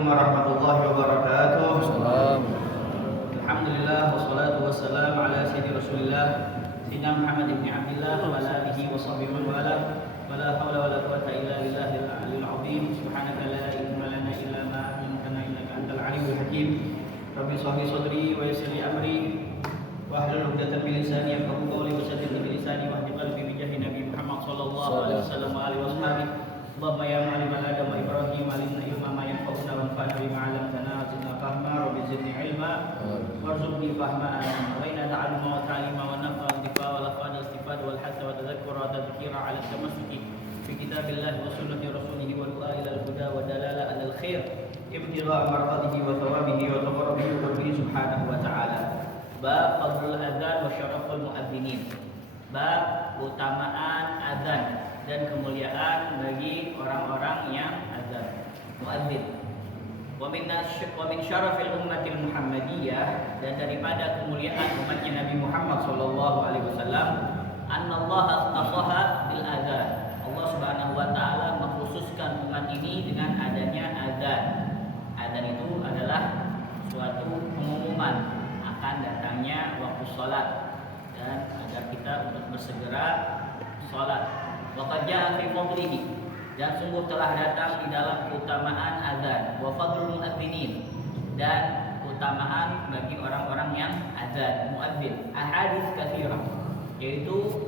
Assalamualaikum warahmatullahi wabarakatuh. Salam. Alhamdulillah wassalatu wassalamu ala sayyidi Rasulillah Sayyidina Muhammad ibn Abdillah wa ala alihi wa sahbihi wa ala wa la hawla wa la quwwata illa billahil aliyyil azim. Subhanaka la ilma lana illa ma 'allamtana innaka antal alimul hakim. Rabbi shrah li sadri wa yassir li amri wa hlul 'uqdatam min lisani yafqahu qawli wa saddid bi lisani wa hdil qalbi bi jahi Nabi Muhammad sallallahu alaihi wasallam wa alihi washabihi. Allahumma ya ma'alimal adam wa Ibrahim alimna ilma ma yanfa'una wa anfa'na bima 'allamtana wa zidna fahma rabbi zidni ilma warzuqni fahma wa inna ta'alluma wa ta'lima wa nafa wa difa wa lafad wa istifad wal hatta wa tadhakkura wa tadhkira 'ala tamassuki fi kitabillah wa sunnati rasulih wa du'a ila al-huda wa dalala 'ala al-khair ibtigha' marqadihi wa thawabihi wa taqarrubihi wa bihi subhanahu wa ta'ala. Bab fadlul adzan wa syaraful muadzinin. Bab keutamaan azan dan kemuliaan bagi orang-orang yang azan, muadzin. Wa min syarafil ummatil Muhammadiyah, dan daripada kemuliaan umatnya Nabi Muhammad sallallahu alaihi wasallam, annallaha ikhtassaha bil adzan. Allah Subhanahu wa taala mengkhususkan umat ini dengan adanya azan. Azan itu adalah suatu pengumuman akan datangnya waktu salat dan agar kita untuk bersegera salat. Wa qad jaa fi fadlihi, dan sungguh telah datang di dalam keutamaan azan, wa fadlul muadzinin, dan keutamaan bagi orang-orang yang azan, muadzin, ahadits katsirah, yaitu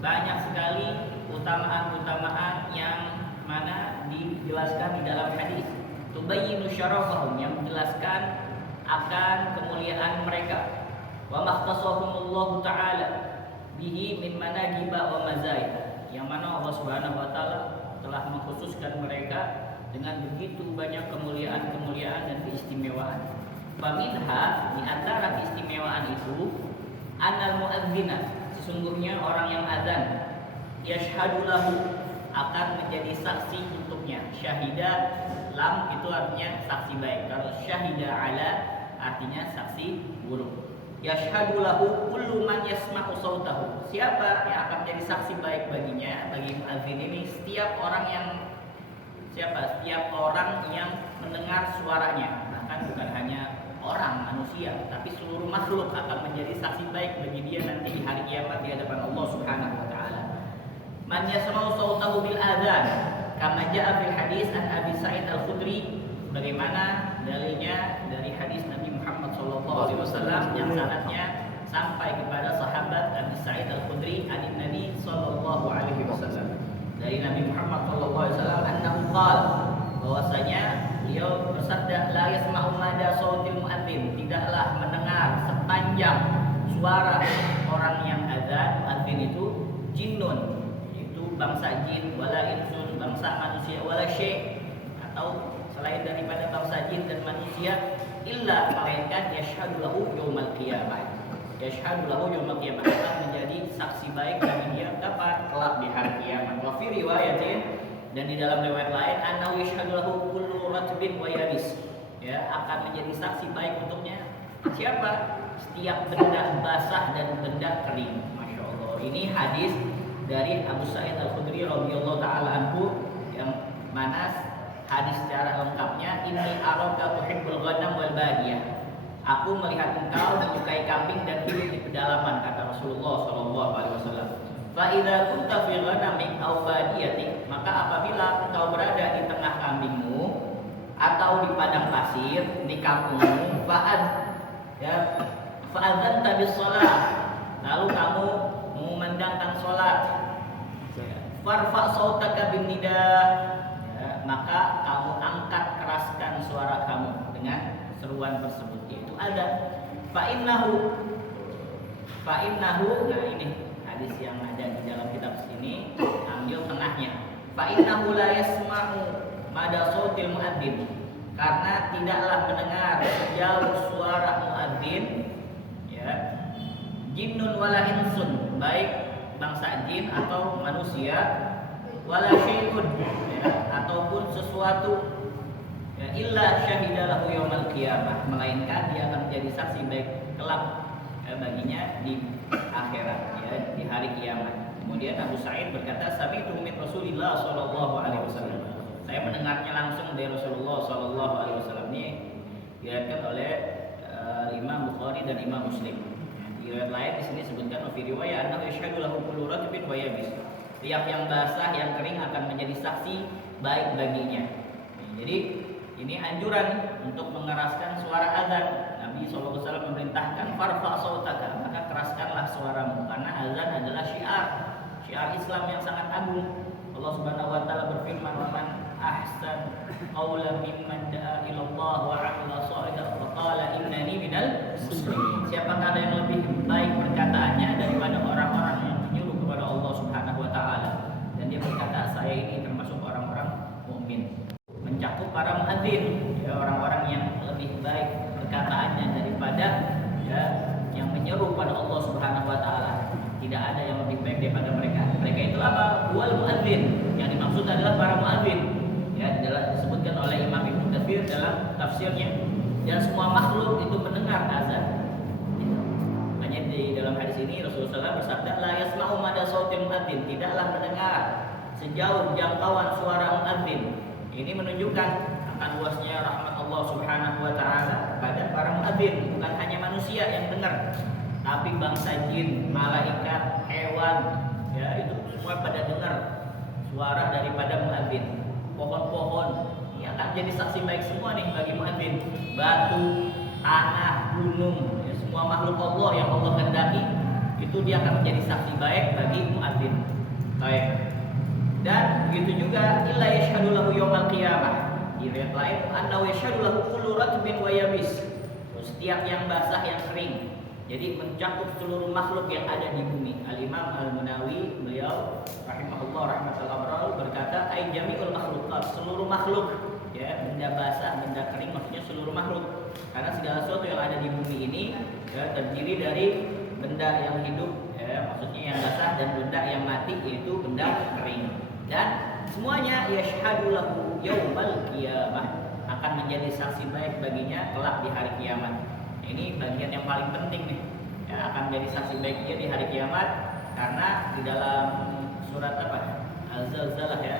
banyak sekali keutamaan-keutamaan yang mana dijelaskan di dalam hadis. Tubayyinu syarafahum, yang menjelaskan akan kemuliaan mereka. Wa makhtasahumullahu ta'ala bihi min manaqiba wa mazaid, yang mana Allah Subhanahu wa taala telah mengkhususkan mereka dengan begitu banyak kemuliaan-kemuliaan dan keistimewaan. Faminha, di antara keistimewaan itu, annal muadzina, sesungguhnya orang yang azan, yashhadu lahu, akan menjadi saksi untuknya. Syahida, lam itu artinya saksi baik. Kalau syahida ala artinya saksi buruk. Yashhadu lahu kullu man yasma'u sautahu. Siapa yang akan menjadi saksi baik baginya, bagi muadzin ini? Setiap orang yang mendengar suaranya. Bahkan bukan hanya orang manusia, tapi seluruh makhluk akan menjadi saksi baik bagi dia nanti di hari kiamat di hadapan Allah Subhanahu wa taala. Man yasma'u sautahu bil adzan, kama jaa fil hadis an Abi Sa'id Al-Khudri, bagaimana dalilnya dari hadis Nabi Muhammad sallallahu alaihi wasallam yang sanadnya sampai kepada sahabat Abi Sa'id Al-Khudri an Nabi sallallahu alaihi wasallam, dari Nabi Muhammad sallallahu alaihi wasallam, annahu qala, bahwasanya beliau bersabda, la yasma'u mada sautil muadzin, tidaklah mendengar sepanjang suara orang yang azan. Muadzin itu jinnun, itu bangsa jin, wala insun, bangsa manusia, wala syai', atau selain daripada bangsa jin dan manusia, illa, melainkan yashhadu lahu yaumal qiyamah. Yashhadu lahu yaumal qiyamah, akan menjadi saksi baik bagi dia kapan? Kelak di hari kiamat. Wa fi riwayatin, dan di dalam riwayat lain, annahu yashhadu lahu kullu ratbin wa yabis, ya, akan menjadi saksi baik untuknya siapa? Setiap benda basah dan benda kering. Masya Allah. Ini hadis dari Abu Sa'id Al-Khudri radhiyallahu taala anhu, yang mana hadis secara lengkapnya, inni araka tuhibbul ghanam wal badiyah, aku melihat engkau menyukai kambing dan hidup di pedalaman, kata Rasulullah sallallahu alaihi wasallam. Fa idza kunta fi ghanamin aw badiyatik, maka apabila engkau berada di tengah kambingmu atau di padang pasir di kampungmu, fa'adzanta bis shalah, lalu kamu mengumandangkan salat, farfa sautaka bin nidah, maka kamu angkat keraskan suara kamu dengan seruan tersebut, yaitu ada fa'innahu. Nah, ini hadis yang ada di dalam kitab sini, ambil tengahnya. Fa'innahu la yasma'u mada sautil muadzin, karena tidaklah mendengar sejauh suara muadzin, ya, jinnun wala insun, baik bangsa jin atau manusia, wala syai'un, ya, ataupun sesuatu, ya, illa syahida lahu yaumal qiyamah, melainkan dia akan menjadi saksi baik kelak, ya, baginya di akhirat, ya, di hari kiamat. Kemudian Abu Sa'id berkata, sami'tu min Rasulillah sallallahu alaihi wasallam, saya mendengarnya langsung dari Rasulullah Sallallahu Alaihi Wasallam. Ini diriwayatkan oleh Imam Bukhari dan Imam Muslim. Di riwayat lain di sini sebutkan fi riwayat annahu yashhadu lahu kullu ratbin wa yabis. Tiap yang basah yang kering akan menjadi saksi baik baginya. Jadi ini anjuran untuk mengeraskan suara azan. Nabi SAW memerintahkan farfa sautaka, maka keraskanlah suaramu karena azan adalah syiar Islam yang sangat agung. Allah Subhanahu wa taala berfirman, "Wa man ahsan qawlan mimman da'a ila Allah wa 'amila shalihan wa qala innani minal muslimin." Siapakah yang lebih baik perkataannya daripada orang-orang yang menyuruh kepada Allah Subhanahu wa taala dan dia berkata, "Saya ini termasuk orang-orang mukmin." Mencakup para muadzin, ya, orang-orang yang lebih baik perkataannya daripada ya yang menyeru pada Allah Subhanahu wa taala. Tidak ada yang lebih baik daripada mereka. Mereka itu apa? Wal muadzin. Yang dimaksud adalah para muadzin. Ya, disebutkan oleh Imam Ibnu Katsir dalam tafsirnya. Dan semua makhluk itu mendengar azan. Hanya di dalam hadis ini Rasulullah SAW bersabda, "La yasma'u mada sautil muadzin." Tidaklah mendengar sejauh jangkauan suara muadzin. Ini menunjukkan akan luasnya rahmat Allah Subhanahu wa taala pada para muadzin, bukan hanya manusia yang dengar, tapi bangsa jin, malaikat, hewan, ya itu semua pada dengar suara daripada muadzin. Pohon-pohon ini akan jadi saksi baik semua nih bagi muadzin. Batu, tanah, gunung, ya, semua makhluk Allah yang Allah kehendaki itu dia akan menjadi saksi baik bagi muadzin. Baik. Dan begitu juga illa yashhadu lahu yaumal qiyamah. Di riwayat lain annahu yashhadu lahu kullu ratbin wa yabis. Setiap yang basah yang kering. Jadi mencakup seluruh makhluk yang ada di bumi. Al-Imam Al-Munawi beliau rahimahullah rahmatul abrar berkata ai jami'ul makhluqat, seluruh makhluk, ya, benda basah, benda kering maksudnya seluruh makhluk. Karena segala sesuatu yang ada di bumi ini ya terdiri dari benda yang hidup, ya, maksudnya yang basah, dan benda yang mati yaitu benda kering. Dan semuanya yashhadu lahu yaumal qiyamah, akan menjadi saksi baik baginya kelak di hari kiamat. Ini bagian yang paling penting nih, ya, akan menjadi saksi baik dia di hari kiamat karena di dalam surat apa? Az-Zalzalah, ya.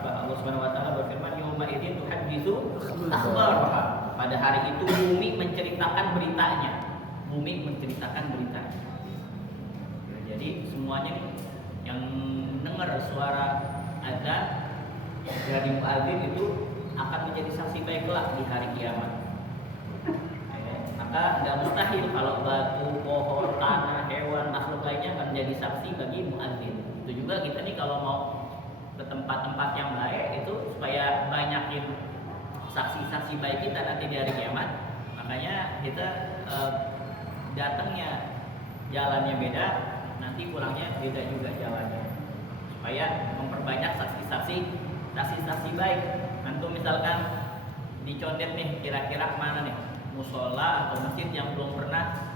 Allah Subhanahu wa taala berfirman, "Yauma idzin tuhadditsu akhbaraha." Pada hari itu bumi menceritakan beritanya. Bumi menceritakan beritanya. Jadi semuanya yang dengar suara azan dari muadzin itu akan menjadi saksi baik kelak di hari kiamat. Maka tidak mustahil kalau batu, pohon, tanah, hewan, makhluk lainnya akan menjadi saksi bagi muadzin. Itu juga kita nih kalau mau ke tempat-tempat yang baik itu supaya banyakin saksi-saksi baik kita nanti di hari kiamat. Makanya kita datangnya jalannya beda, nanti pulangnya beda juga jalannya. Supaya memperbanyak saksi-saksi baik. Antum misalkan dicondet nih, kira-kira mana nih musola atau masjid yang belum pernah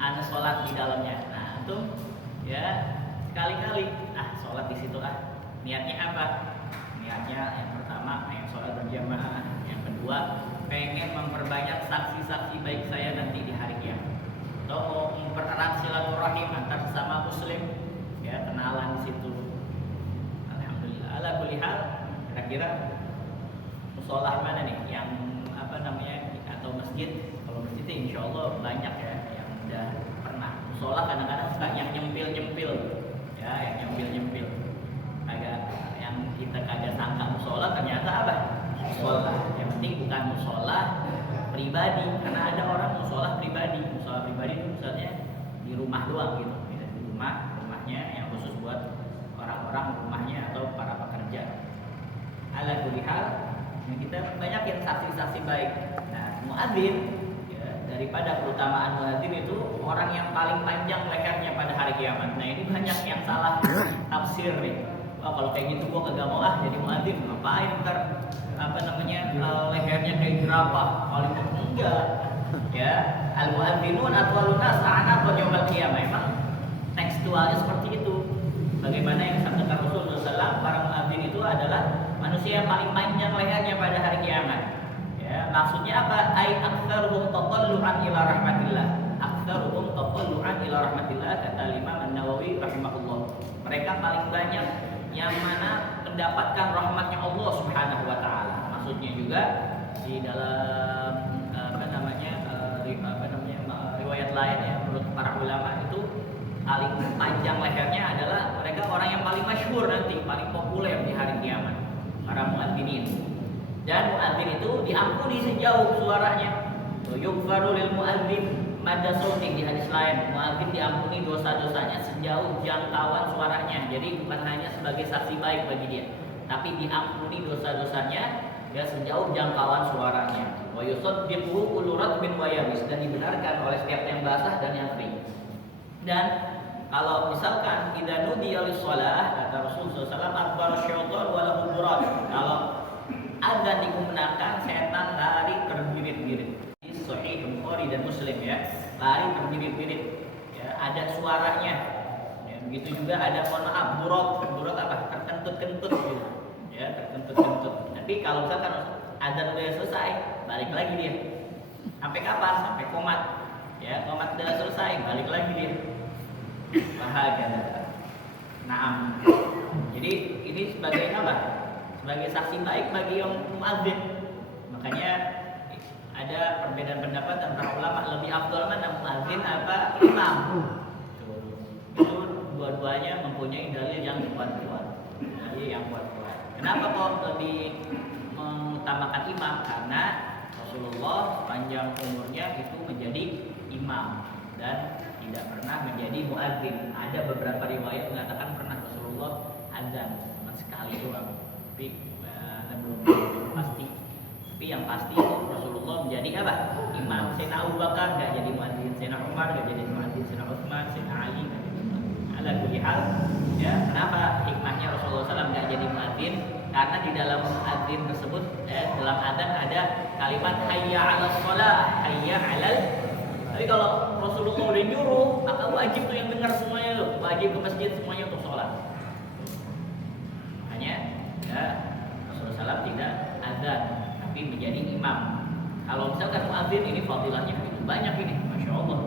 ada sholat di dalamnya. Nah, antum ya sekali-kali sholat di situ Niatnya apa? Niatnya yang pertama pengen sholat berjamaah, yang kedua pengen memperbanyak saksi-saksi baik saya nanti di hari kiamat. Atau mau mempererat silaturahim antar sesama muslim, ya, kenalan di situ. Alhamdulillah. Ala kulli hal, kira-kira musola mana nih yang apa namanya atau masjid? Kalau masjid insya Allah banyak ya yang udah pernah. Musola kadang-kadang suka yang nyempil, ya, yang nyempil. Agak yang kita kagak sangka musola ternyata apa? Musola. Yang penting bukan musola pribadi, karena ada orang musola pribadi. Musola pribadi itu misalnya di rumah doang gitu, di rumahnya yang khusus buat orang-orang rumahnya atau para pekerja. Ala kulli hal, kita banyakin saksi-saksi baik. Nah, muadzin, ya, daripada keutamaan muadzin itu orang yang paling panjang lehernya pada hari kiamat. Nah, ini banyak yang salah tafsir nih. Kalau kayak gitu gua kagak mau jadi muadzin, ngapain ntar lehernya kayak jerapah? Paling enggak, ya. Al muadzinun atwalun nas a'naqan yaumil qiyamah. Memang tekstualnya seperti itu. Bagaimana yang sabda Rasulullah SAW, para muadzin itu adalah manusia yang paling panjang lehernya pada hari kiamat. Ya, maksudnya apa? Ai aktsaruhum taqallu'an ila rahmatillah. Aktsaruhum taqallu'an ila rahmatillah, kata Imam An-Nawawi rahimahullah. Mereka paling banyak yang mana mendapatkan rahmatnya Allah Subhanahu wa taala. Maksudnya juga di dalam riwayat lain ya, menurut para ulama itu paling panjang lehernya adalah mereka orang yang paling masyhur nanti, paling populer di hari kiamat, para muadzinin. Dan muadzin itu diampuni sejauh suaranya. Yughfaru lil muadzin madda sauti, di hadis lain muadzin diampuni dosa-dosanya sejauh jangkauan suaranya. Jadi bukan hanya sebagai saksi baik bagi dia, tapi diampuni dosa-dosanya ya sejauh jangkauan suaranya. Wa yusaddiquhu kullu ratbin wa yabis, dan dibenarkan oleh setiap yang basah dan yang kering. Dan kalau misalkan idza nudiya lis-shalah, kata Rasulullah SAW, akbar syaitan wa lahu durat. Kalau adzan dikumandangkan, setan lari terbirit-birit. Di Sahih Bukhari dan Muslim ya, lari terbirit-birit. Ya, ada suaranya. Ya, begitu juga ada mohon maaf durat apa? Terkentut-kentut gitu. Ya, terkentut-kentut. Tapi kalau misalkan adzan udah selesai, balik lagi dia. Sampai kapan? Sampai komat. Ya, komat udah selesai, balik lagi dia. Bahagia. Naam. Jadi ini sebagai apa? Sebagai saksi baik bagi yang muadzin. Makanya ada perbedaan pendapat antara ulama, lebih afdal mana muadzin apa imam. Itu dua-duanya mempunyai dalil yang kuat-kuat. Dalil yang kuat-kuat. Kenapa kok lebih mengutamakan imam? Karena Rasulullah sepanjang umurnya itu menjadi imam dan tidak pernah menjadi muadzin. Ada beberapa riwayat mengatakan pernah Rasulullah azan cuma sekali doang, tapi belum pasti. Tapi yang pasti itu Rasulullah menjadi apa? Imam. Sayyidina Abu Bakar nggak jadi muadzin, Sayyidina Umar nggak jadi muadzin, Sayyidina Utsman, Sayyidina Ali nggak jadi muadzin. Ala kulli hal, ya kenapa hikmahnya Rasulullah SAW nggak jadi muadzin? Karena di dalam muadzin tersebut, dalam adzan ada kalimat hayya 'alas shalah, hayya 'alal. Tapi kalau Rasulullah udah nyuruh, maka wajib tuh yang dengar semuanya tuh, wajib ke masjid semuanya untuk sholat. Makanya ya, Rasulullah SAW tidak adzan, tapi menjadi imam. Kalau misalkan muadzin ini fadilahnya begitu banyak ini, masya Allah.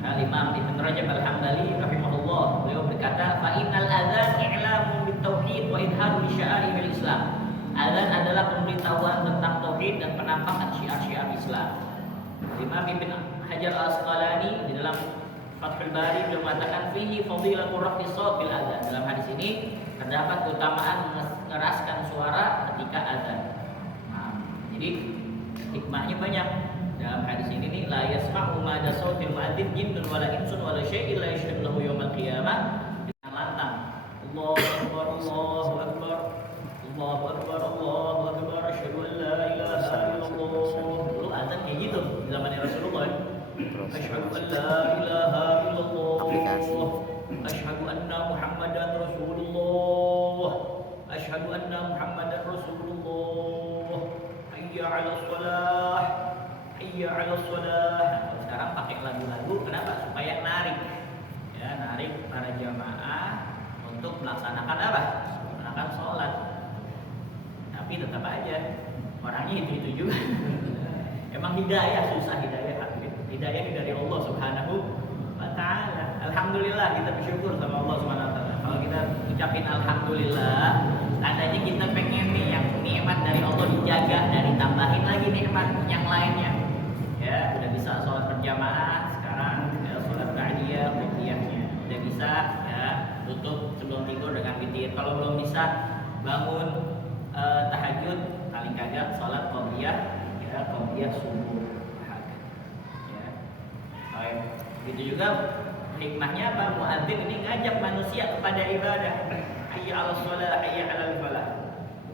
Al-Imam Ibn Rajab Al-Hambali rahimahullah, beliau berkata, fa innal adzan i'lamun bitauhid wa idharul sya'airil Islam. Adzan adalah pemberitahuan tentang tauhid dan penampakan syiar-syiar Islam. Imam Ibn Hajar Al-Asqalani di dalam Fathul Bari beliau mengatakan fihi fadilatur rafi shaut bil adzan. Dalam hadis ini terdapat keutamaan mengeraskan suara ketika adzan. Nah, jadi hikmahnya banyak. Dalam hadis ini nih, la yasma'u ma'da sautil muadzin jinnun wala insun wala syai'un la yashhadu lahu yaumil qiyamah, dengan lantang. Allahu akbar, Allahu akbar. Allahu akbar, Allahu akbar. Asyhadu an la ilaha illallah. Dulu azan kayak gitu di zamannya Rasulullah. Asyhadu an la ilaha illallah. Asyhadu anna Muhammadan Rasulullah. Asyhadu anna Muhammadan Rasulullah. Hayya 'alas shalah. Hayya 'alas shalah. Sekarang pakai lagu-lagu, kenapa? Supaya narik. Ya, narik para jamaah untuk melaksanakan apa? Melaksanakan sholat. Tapi tetap aja orangnya itu juga. Emang hidayah susah, hidayah ini dari Allah Subhanahu wa taala. Alhamdulillah, kita bersyukur sama Allah Subhanahu wa taala. Kalau kita ucapin alhamdulillah, tandanya kita pengen nih yang nikmat dari Allah dijaga, dari tambahin lagi nikmat yang lainnya. Ya, udah bisa sholat berjamaah, sekarang ya, sholat ba'diyah, witirnya. Udah bisa ya, tutup sebelum tidur dengan witir. Kalau belum bisa, bangun tahajud, paling kagak sholat qobliyah, ya qobliyah subuh. Ya. Baik. Begitu juga hikmahnya apa? Muadzin ini ngajak manusia kepada ibadah. Hayya 'alas shalah, hayya 'alal falah.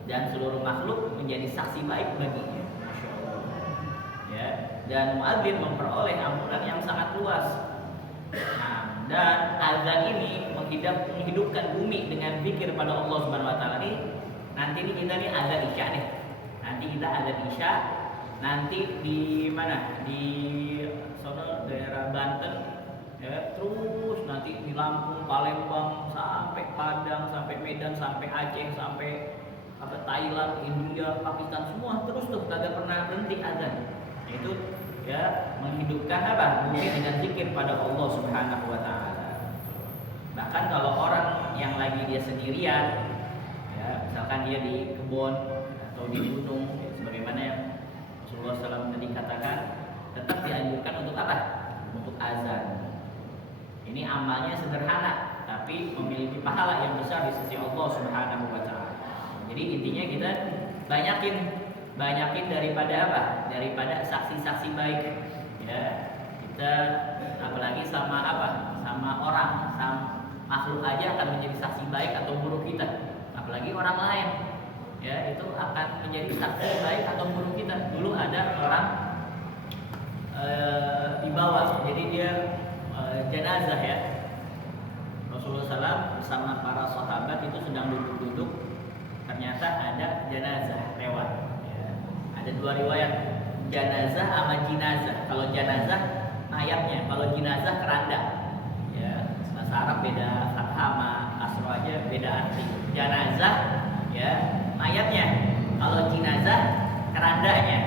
Dan seluruh makhluk menjadi saksi baik baginya. Masya Allah. Ya. Dan muadzin memperoleh ampunan yang sangat luas. Nah, dan azan ini menghidupkan bumi dengan zikir pada Allah Subhanahu wa taala ini. Nanti nih kita nih azan Isya nih. Nanti kita azan Isya. Nanti di mana? Di sono daerah Banten. Ya, terus nanti di Lampung, Palembang, sampai Padang, sampai Medan, sampai Aceh, sampai Thailand, India, Pakistan, semua terus tuh kagak pernah berhenti azan. Itu ya menghidupkan apa? Bumi dengan zikir pada Allah Subhanahu wa taala. Bahkan kalau orang yang lagi dia sendirian, ya Ya, misalkan dia di kebun atau di gunung, ya, sebagaimana yang Rasulullah SAW tadi katakan, tetap dianjurkan untuk apa? Untuk azan. Ini amalnya sederhana, tapi memiliki pahala yang besar di sisi Allah Subhanahu wa Ta'ala. Jadi intinya kita banyakin daripada apa? Daripada saksi-saksi baik. Ya, kita apalagi sama apa? Sama orang, sama makhluk aja akan menjadi saksi baik atau buruk kita. Apalagi orang lain. Ya, itu akan menjadi saksi baik atau buruk kita. Dulu ada orang dibawa, jadi dia jenazah ya. Rasulullah SAW bersama para sahabat itu sedang duduk-duduk, ternyata ada jenazah lewat. Ya. Ada dua riwayat, jenazah sama jinazah. Kalau jenazah mayatnya, kalau jinazah keranda. Ya, bahasa Arab beda fathah sama kasroh aja beda arti. Jenazah ya mayatnya, kalau jinazah kerandanya.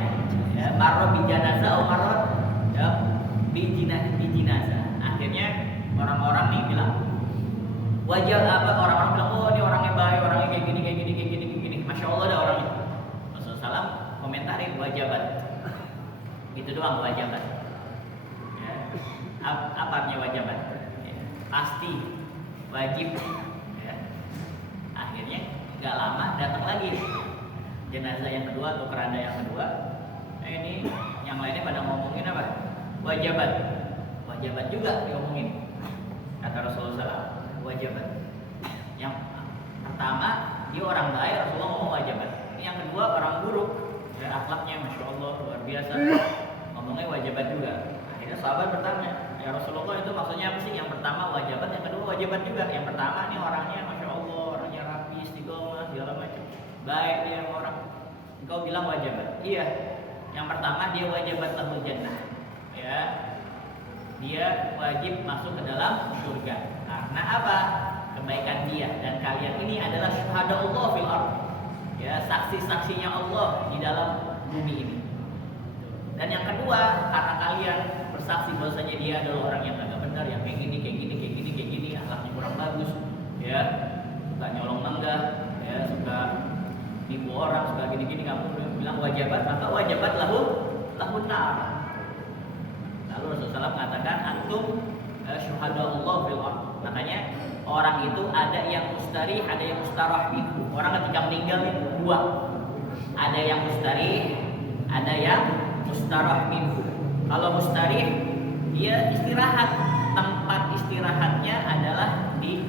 Ya, marro bi janazah atau marro ya bi jinazah. Akhirnya orang-orang nih bilang, wajah apa, orang-orang bilang, oh ini orangnya baik, orangnya kayak gini, masya Allah ada orangnya. Rasulullah SAW komentarin wajabat, itu doang wajabat. Ya. Apa artinya wajabat? Ya. Pasti, wajib. Ya. Akhirnya nggak lama datang lagi jenazah yang kedua atau keranda yang kedua. Ini yang lainnya pada ngomongin apa? Wajabat juga diomongin. Kata Rasulullah SAW, wajabat. Yang pertama dia orang baik, Rasulullah ngomong wajabat. Yang kedua orang buruk, ya akhlaknya masya Allah luar biasa, ngomongnya wajabat juga. Akhirnya sahabat bertanya, ya Rasulullah itu maksudnya apa sih? Yang pertama wajabat, yang kedua wajabat juga. Yang pertama nih orangnya masya Allah, orangnya rapi, istiqomah, segala macam, baik dia orang. Engkau bilang wajabat, iya. Yang pertama dia wajabat lahul jannah, ya. Dia wajib masuk ke dalam surga. Karena apa? Kebaikan dia dan kalian ini adalah syuhada Allah fil ardh. Ya, saksi-saksinya Allah di dalam bumi ini. Dan yang kedua, karena kalian bersaksi bahwasanya dia adalah orang yang agak benar, yang kayak gini, akhlaknya kurang bagus, ya, suka nyolong nenggah, ya, suka nipu orang, suka gini, kamu bilang wajabat, maka wajabat lahun nar. Lalu Rasulullah SAW mengatakan antum syuhada Allah fil ardh. Makanya orang itu ada yang mustarih, ada yang mustarah minhu. Orang ketika meninggal itu dua. Ada yang mustarih, ada yang mustarah minhu. Kalau mustarih dia istirahat, tempat istirahatnya adalah di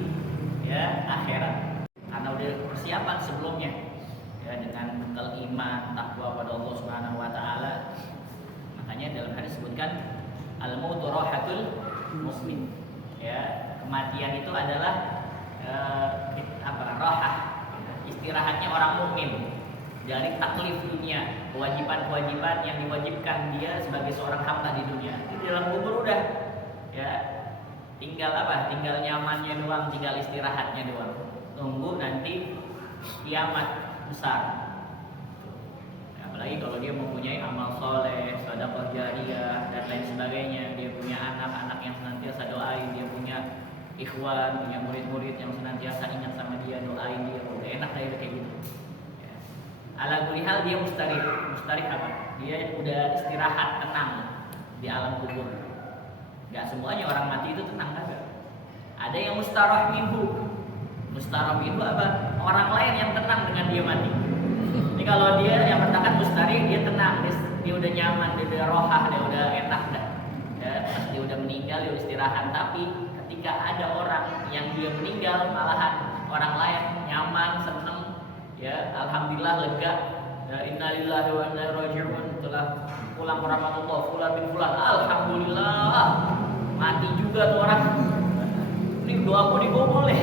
ya akhirat. Karena udah persiapan sebelumnya. Ya, dengan bekal iman, takwa pada Allah Subhanahu wa taala. Makanya dalam hadis disebutkan al-mautu rahatul muslim. Ya, kematian itu adalah rahah, istirahatnya orang mukmin dari taklif dunia, kewajiban-kewajiban yang diwajibkan dia sebagai seorang hamba di dunia. Di dalam kubur udah ya tinggal apa? Tinggal nyamannya doang, tinggal istirahatnya doang. Tunggu nanti kiamat besar. Ya, apalagi kalau dia mempunyai amal soleh, sedekah jariyah dan lain sebagainya, dia punya anak-anak yang senantiasa doain, dia punya ikhwan, punya murid-murid yang senantiasa ingat sama dia, doain dia, udah enak kayak gitu. Ya. Ala kulli hal dia mustarih apa? Dia udah istirahat tenang di alam kubur. Gak semuanya orang mati itu tenang kagak. Ada yang mustarah minhu. Mustarah minhu apa? Orang lain yang tenang dengan dia mati. Ini kalau dia yang pertama mustarih, dia tenang, dia udah nyaman, dia udah rohah, dia udah enak dah. Ya, pas dia udah meninggal, dia istirahat. Tapi ketika ada orang yang dia meninggal, malahan orang lain nyaman, seneng, ya alhamdulillah lega. Ya, innalillahi wa inna ilaihi raji'un, telah pulang rahmatullah, fulan bin fulan, alhamdulillah. Mati juga tuh orang. Ini doaku dibobol ya.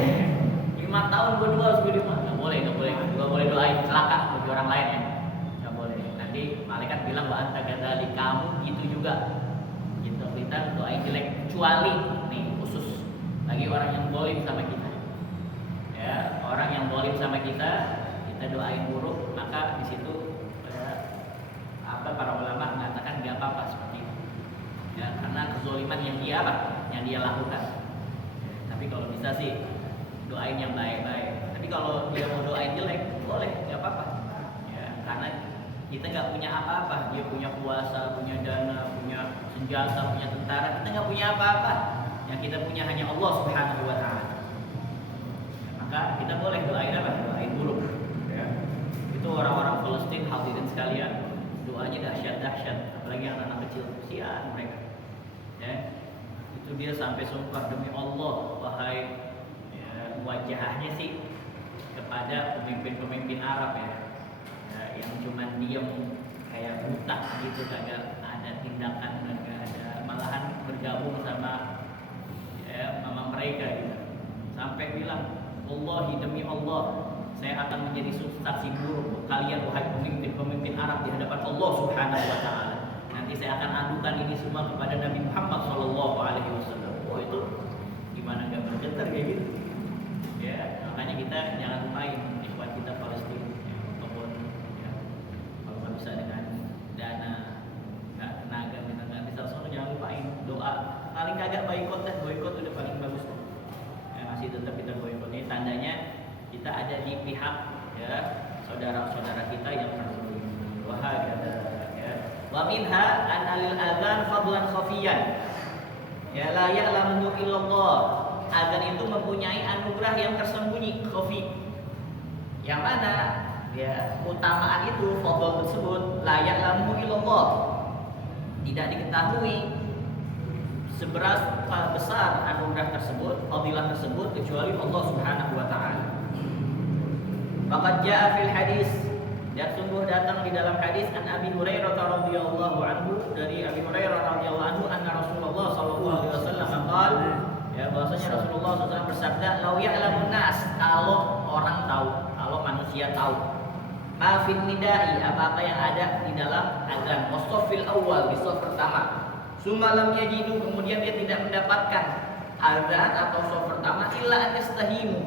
5 tahun gue doa harus gue nggak boleh. Gue boleh doain celaka bagi orang lain ya. Nggak boleh. Nanti malaikat bilang wa anta kadzalik, kamu gitu juga. Gitu kita doain jelek, kecuali nih khusus bagi orang yang zalim sama kita. Ya, orang yang zalim sama kita doain buruk, maka di situ para ulama mengatakan nggak apa-apa seperti itu. Ya, karena kezaliman yang dia lakukan. Ya, tapi kalau bisa sih doain yang baik-baik. Tapi kalau dia mau doain jelek, boleh, nggak apa-apa. Ya, karena kita nggak punya apa-apa. Dia punya kuasa, punya dana, punya senjata, punya tentara. Kita nggak punya apa-apa. Yang kita punya hanya Allah Subhanahu Wa Taala. Maka kita boleh doain apa? Doain buruk. Ya. Itu orang-orang Palestina hadirin sekalian, doanya dahsyat-dahsyat. Apalagi anak-anak kecil, kesian mereka. Ya. Itu dia sampai sumpah demi Allah, wahai ya, wajahnya sih kepada pemimpin-pemimpin Arab ya, yang cuma diem kayak buta gitu, kagak ada tindakan, kagak ada, malahan bergabung sama ya, mama mereka gitu. Sampai bilang, Wallahi demi Allah, saya akan menjadi saksi buruk kalian wahai pemimpin-pemimpin Arab di hadapan Allah Subhanahu Wa Taala. Nanti saya akan adukan ini semua kepada Nabi Muhammad Sallallahu Alaihi Wasallam. Oh itu gimana nggak bergetar kayak gitu? Ya makanya kita jangan lupain ikhwan kita Palestina. Ya, ataupun ya, kalau nggak bisa dengan dana, tenaga, nanti salah jangan lupain doa. Paling kagak boikot dah, boikot udah paling bagus. Ya, masih tetap kita boikot. Ini tandanya kita ada di pihak ya saudara-saudara kita yang peduli. Wahai wa minha analil adzan fadlan khafiyan ya la ya'lamu illallah. Adzan itu mempunyai anugerah yang tersembunyi, khafi, yang mana ya keutamaan itu, fadl tersebut la ya'lamu illallah, tidak diketahui seberapa besar anugerah tersebut, fadilah tersebut, kecuali Allah Subhanahu wa taala. Faqad jaa fil hadis, dan sungguh datang di dalam hadis an Abi Hurairah radhiyallahu anhu, dari Abi Hurairah radhiyallahu anhu, anna Rasulullah sallallahu alaihi wasallam qala, ya bahwasanya Rasulullah SAW bersabda, lau ya'lamun nas, kalau orang tahu, kalau manusia tahu, ma fil nidai, apa-apa yang ada di dalam azan, wasofil awal, di shaf pertama, summa lam yajidu, kemudian dia tidak mendapatkan azan atau shaf pertama, illa an yastahimu,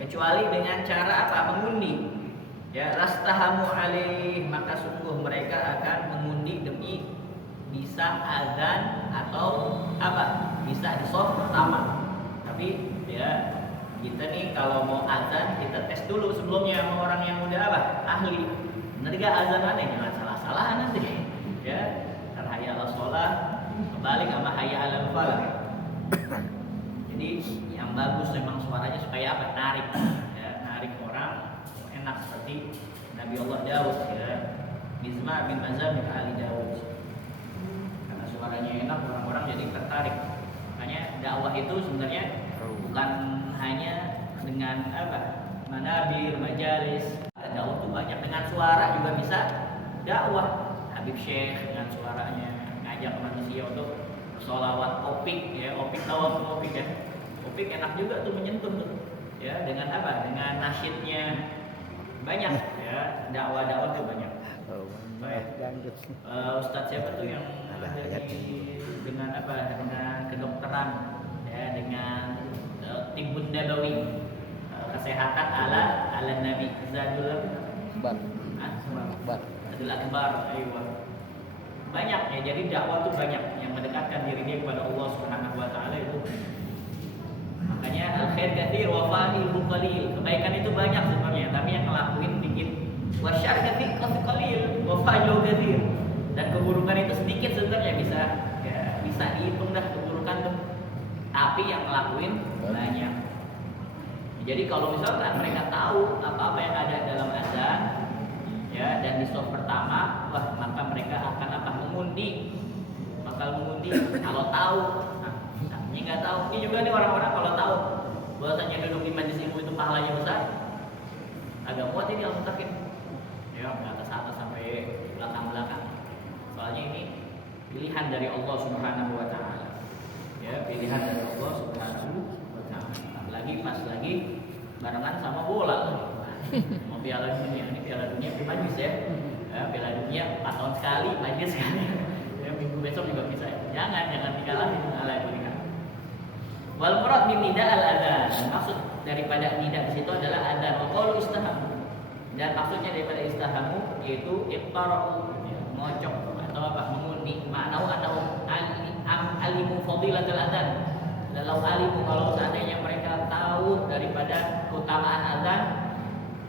kecuali dengan cara apa? Mengundi. Ya, lastahamu alaih, maka sungguh mereka akan mengundi demi bisa azan atau apa? Bisa di shaf pertama. Tapi ya kita nih kalau mau azan kita tes dulu sebelumnya sama orang yang udah apa? Ahli. Benar gak azanannya? Jangan salah-salah nanti. Ya, hayya 'alas shalah kebalik sama hayya 'alal falah. Jadi yang bagus memang suaranya supaya apa? Narik. Ya, narik orang enak seperti Nabi Allah Daud ya, Mizmar bin Mazamir Ali Daud. Karena suaranya enak, orang-orang jadi tertarik. Makanya dakwah itu sebenarnya bukan hanya dengan apa? Manabir, majalis. Dakwah itu banyak, dengan suara juga bisa dakwah. Habib Syekh dengan suaranya ngajak manusia untuk sholawat opik ya, opik tahu opik ya. Opik enak juga tuh menyentuh tuh. Ya, dengan apa? Dengan nasyidnya banyak ya, dakwah-dakwah tuh banyak. Ustadz siapa tuh yang dengan apa? Dengan kedokteran ya, dengan tibbun nabawi, kesehatan ala Nabi Zadul Akbar. Banyak ya, jadi dakwah tuh banyak yang mendekatkan diri dia kepada Allah Subhanahu wa taala itu. Makanya al-khair katsir wa fa'ilhu qalil. Kebaikan itu banyak sebenarnya, tapi yang ngelakuin dikit. Wa syarr katsir qalil wa fa'ilhu katsir. Dan keburukan itu sedikit sebenarnya, bisa dihitung dah keburukan tuh. Tapi yang ngelakuin banyak. Jadi kalau misalkan mereka tahu apa-apa yang ada dalam azan ya, dan di shaf pertama, wah maka mereka akan apa? Mengundi. Bakal mengundi kalau tahu. Ini nggak tahu, ini juga nih orang-orang kalau tahu bahwasanya duduk di majelis ilmu itu pahalanya besar, agak muat ini al-mutakin ya, ke atas sampai belakang-belakang. Soalnya ini pilihan dari Allah Subhanahu wa taala. Ya, pilihan dari Allah Subhanahu wa taala. Apalagi pas lagi barengan sama bola. Mau Piala Dunia, ini Piala Dunia majlis ya. Piala Dunia 4 tahun sekali, majlis sekali. Ya, minggu besok juga bisa. Jangan dikalahin ala itu. Wal murad min nida al adzan, maksud daripada nida di situ adalah adzan. Wa qalu istahamu, dan maksudnya daripada istahamu yaitu iqtara'u, ya, mengocok atau apa? Mengundi. Ma'nahu atau alimu fadilatul adzan, Lalau alimu, kalau seandainya mereka tahu daripada keutamaan azan,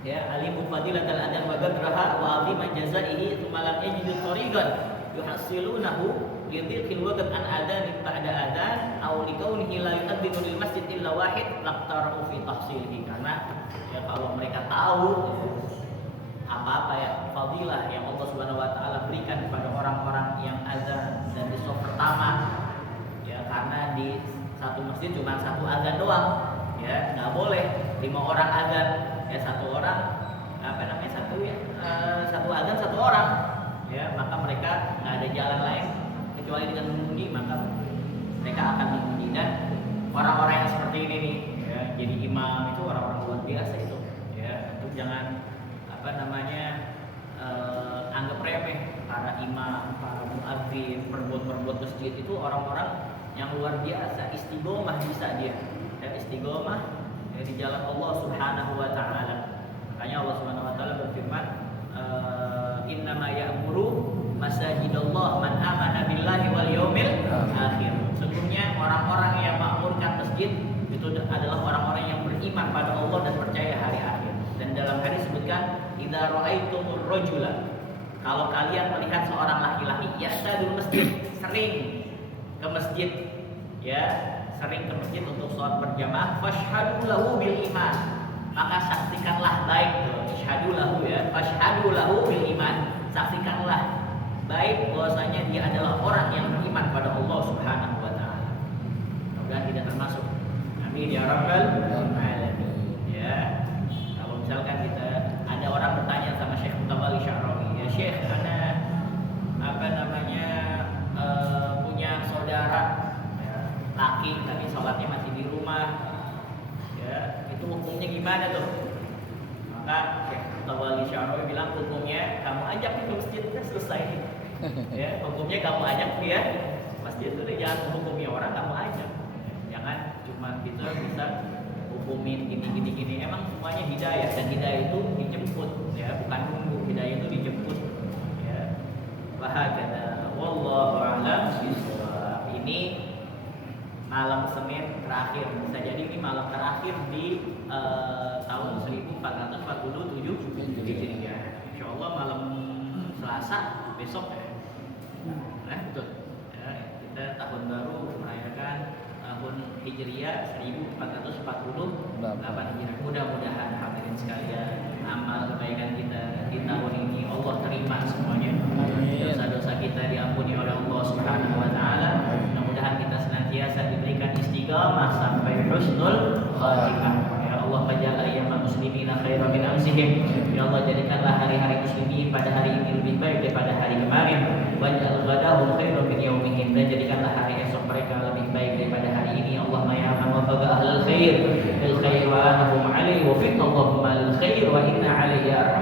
ya, alimu fadilatal adzan wa qadraha wa 'azima jazaihi tsumma lam yajidu tariqan yuhasilunahu lidhiqil waqt an adzan ba'da adzan aw likaunihi la yu'adzinu lil masjid illa wahid laqtaru fi tahsilihi. Karena ya kalau mereka tahu apa-apa ya fadilah yang Allah Subhanahu wa taala berikan kepada orang-orang yang azan dan di shaf pertama, ya, karena di satu masjid cuma satu azan doang, ya, nggak boleh 5 orang azan, ya, satu orang satu azan satu orang, ya, maka mereka nggak ada jalan lain kecuali dengan mengundi, maka mereka akan mengundi. Dan orang-orang yang seperti ini nih, ya, jadi imam itu orang-orang luar biasa itu, ya, itu jangan anggap remeh para imam, para muadzin, perbuat masjid itu orang-orang yang luar biasa, istiqomah bisa dia, ya, istiqomah ya, di jalan Allah Subhanahu wa taala. Makanya Allah Subhanahu wa taala berfirman, innama ya'muru masajidallah man amana billahi wal yaumil akhir. Sesungguhnya orang-orang yang makmurkan masjid itu adalah orang-orang yang beriman pada Allah dan percaya hari akhir. Dan dalam hadis disebutkan, idza ra'aitumur rajula, kalau kalian melihat seorang laki-laki ya'tadul masjid, sering ke masjid, ya, sering ke masjid untuk sholat berjamaah, fashhadu lahu bil iman, maka saksikanlah baik, isyhadu lahu, ya, fashhadu lahu bil iman, saksikanlah baik bahwasanya dia adalah orang yang beriman pada Allah Subhanahu wa taala. Mudah-mudahan tidak termasuk. Amin ya rabbal alamin. Ya. Kalau misalkan kita ada orang bertanya sama Syekh Mutawalli Sya'rawi, ya Syekh, ana punya saudara, ya, laki tapi sholatnya masih di rumah, ya, itu hukumnya gimana tuh? Maka Syekh Mutawalli Sya'rawi bilang, hukumnya kamu ajak ke masjid, udah selesai. Ya, hukumnya kamu ajak dia masjid, itu jangan hukumi orang, kamu ajak. Jangan cuma kita bisa hukumin gini. Emang semuanya hidayah, dan hidayah itu dijemput, ya, bukan nunggu. Hidayah itu dijemput, ya. Wahakada wallahu a'lam bishawab. Ini malam Senin terakhir, bisa jadi ini malam terakhir di tahun 1447 Hijriah. Insyaallah malam Selasa besok, ya. Nah, betul. Ya, kita tahun baru merayakan tahun Hijriah 1448 Hijriah. Mudah-mudahan hadirin sekalian, amal kebaikan kita di tahun ini Allah terima semuanya. Dosa-dosa kita diampuni oleh Allah Subhanahu wa taala. Mudah-mudahan kita senantiasa diberikan istiqamah sampai husnul khatimah. Ya Allah, ja'al ayyamal muslimina khairan min amsihim. Ya Allah, jadikanlah hari-hari muslimin pada hari ini lebih baik daripada hari kemarin. Waj'al ghadahum khairan min yaumihim, dan jadikanlah hari esok mereka lebih baik daripada hari ini. Allahumma ya man wafaqa ahlal khair lil khair wa anahum alaihi wa fiqna Allahumma lil khair wa inna alaihi ya